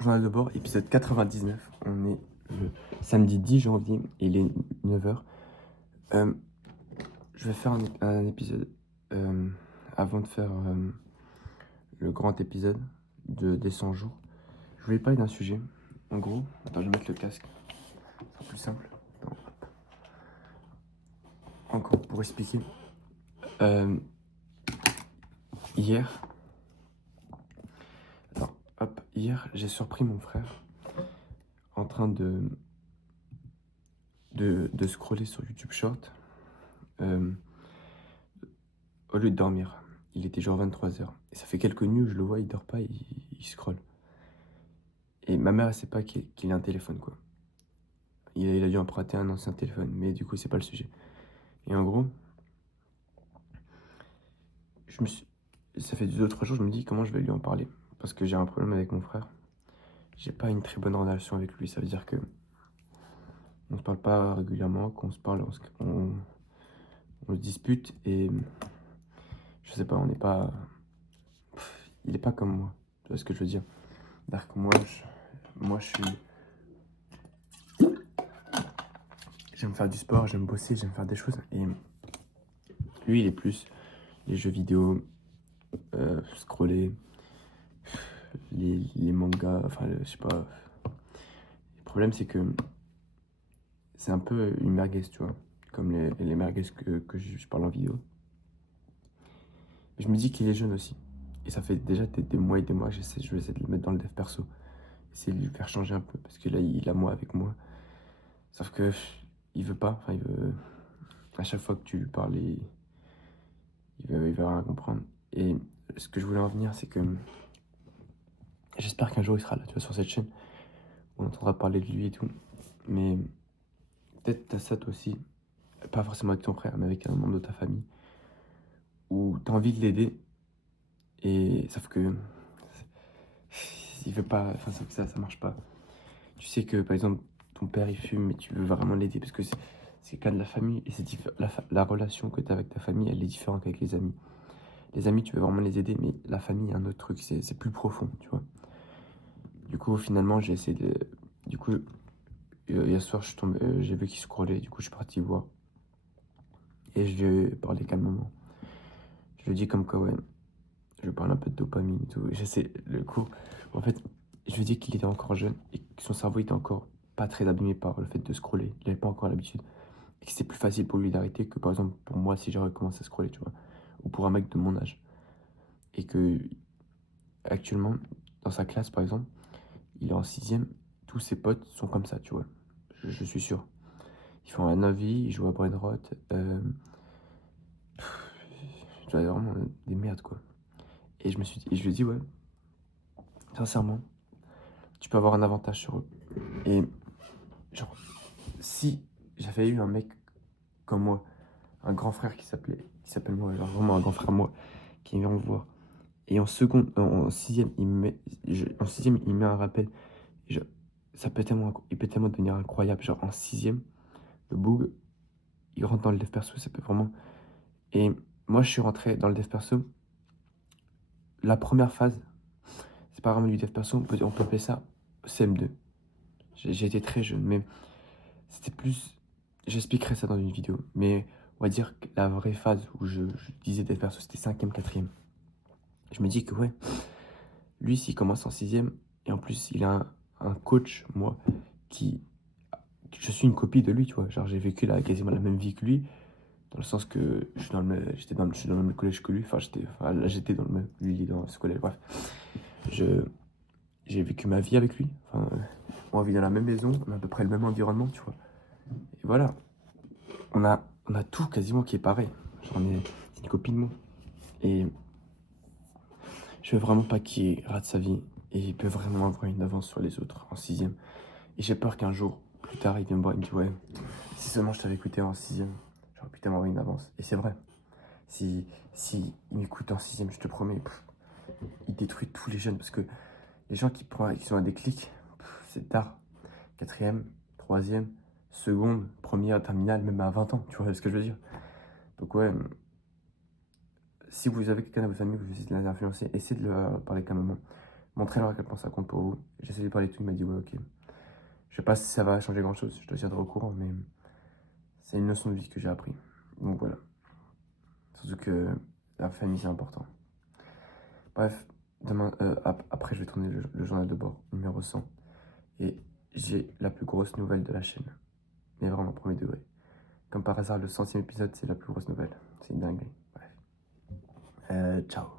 Journal de bord, épisode 99. On est le samedi 10 janvier et il est 9h. Je vais faire un épisode avant de faire le grand épisode des 100 jours. Je voulais parler d'un sujet. En gros, attends, je vais mettre le casque. C'est plus simple. Non. Encore pour expliquer. Hier, j'ai surpris mon frère en train de scroller sur YouTube Short. Au lieu de dormir, il était genre 23h. Et ça fait quelques nuits où je le vois, il dort pas, il scrolle. Et ma mère, elle sait pas qu'il a un téléphone, quoi. Il a dû emprunter un ancien téléphone, mais du coup, c'est pas le sujet. Et en gros, je me suis... ça fait 2 ou 3 jours, je me dis comment je vais lui en parler. Parce que j'ai un problème avec mon frère. J'ai pas une très bonne relation avec lui. Ça veut dire que on se parle pas régulièrement. Quand on se parle, on se dispute. Et je sais pas, on n'est pas... il est pas comme moi. Tu vois ce que je veux dire? C'est-à-dire que moi, je suis... J'aime faire du sport, j'aime bosser, j'aime faire des choses. Et lui, il est plus les jeux vidéo, scroller, les mangas, enfin, je sais pas. Le problème, c'est que c'est un peu une merguez, tu vois. Comme les merguez que je parle en vidéo. Je me dis qu'il est jeune aussi. Et ça fait déjà des mois et des mois que je vais essayer de le mettre dans le dev perso. Essayer de lui faire changer un peu. Parce que là, il a moi avec moi. Sauf que il veut pas. Enfin, il veut... À chaque fois que tu lui parles, il veut rien comprendre. Et ce que je voulais en venir, c'est que j'espère qu'un jour il sera là, tu vois, sur cette chaîne. On entendra parler de lui et tout. Mais peut-être t'as ça toi aussi. Pas forcément avec ton frère, mais avec un membre de ta famille. Où t'as envie de l'aider. Et sauf que... il veut pas... Enfin, sauf que ça marche pas. Tu sais que, par exemple, ton père, il fume, mais tu veux vraiment l'aider. Parce que c'est le cas de la famille. Et c'est la relation que t'as avec ta famille, elle est différente qu'avec les amis. Les amis, tu veux vraiment les aider, mais la famille, un autre truc. C'est plus profond, tu vois. Du coup, finalement, j'ai essayé de... Du coup, hier soir, j'ai vu qu'il scrollait. Du coup, je suis parti voir. Et je lui ai parlé calmement. Je lui ai dit comme quoi, ouais, je lui parle un peu de dopamine et tout. Et j'essaie, le coup, en fait, je lui ai dit qu'il était encore jeune et que son cerveau était encore pas très abîmé par le fait de scroller. Il n'avait pas encore l'habitude. Et que c'est plus facile pour lui d'arrêter que, par exemple, pour moi, si j'aurais commencé à scroller, tu vois. Ou pour un mec de mon âge. Et que, actuellement, dans sa classe, par exemple, il est en sixième, tous ses potes sont comme ça, tu vois. Je suis sûr. Ils font un avis, ils jouent à Brainrot. Tu vois, vraiment des merdes, quoi. Et je lui ai dit, ouais, sincèrement, tu peux avoir un avantage sur eux. Et genre, si j'avais eu un mec comme moi, un grand frère qui s'appelle moi, genre vraiment un grand frère moi, qui vient me voir, et en seconde, en sixième, en sixième, il met un rappel. Et il peut tellement devenir incroyable. Genre en sixième, le boug, il rentre dans le dev perso, ça peut vraiment. Et moi, je suis rentré dans le dev perso. La première phase, c'est pas vraiment du dev perso, on peut appeler ça CM2. J'ai été très jeune, mais c'était plus... J'expliquerai ça dans une vidéo, mais on va dire que la vraie phase où je disais dev perso, c'était cinquième, quatrième. Je me dis que ouais, lui, s'il commence en sixième, et en plus, il a un coach, moi, qui... Je suis une copie de lui, tu vois. Genre, j'ai vécu quasiment la même vie que lui, dans le sens que je suis je suis dans le même collège que lui. Là, j'étais dans le même... Lui, il est dans ce collège, bref. J'ai vécu ma vie avec lui. Enfin, on vit dans la même maison, on a à peu près le même environnement, tu vois. Et voilà, on a tout quasiment qui est pareil. C'est une copine de moi. Et je veux vraiment pas qu'il rate sa vie. Et il peut vraiment avoir une avance sur les autres en sixième. Et j'ai peur qu'un jour, plus tard, il vienne me voir et me dit, ouais, si seulement je t'avais écouté en sixième, j'aurais pu tellement avoir une avance. Et c'est vrai. Si il m'écoute en sixième, je te promets, il détruit tous les jeunes. Parce que les gens qui sont à des clics, c'est tard. Quatrième, troisième, seconde, première, terminale, même à 20 ans, tu vois ce que je veux dire. Donc ouais, si vous avez quelqu'un dans votre famille, vous essayez de les influencer, essayez de leur parler calmement. montrez-leur à quel point ça compte pour vous. J'essaie de lui parler de tout, il m'a dit ouais, ok. Je sais pas si ça va changer grand-chose, je te tiendrai au courant, mais c'est une leçon de vie que j'ai appris. Donc voilà. Surtout que la famille, c'est important. Bref, demain, après, je vais tourner le journal de bord, numéro 100. Et j'ai la plus grosse nouvelle de la chaîne. Mais vraiment, premier degré. Comme par hasard, le 100e épisode, c'est la plus grosse nouvelle. C'est une dinguerie. Bref. Ciao.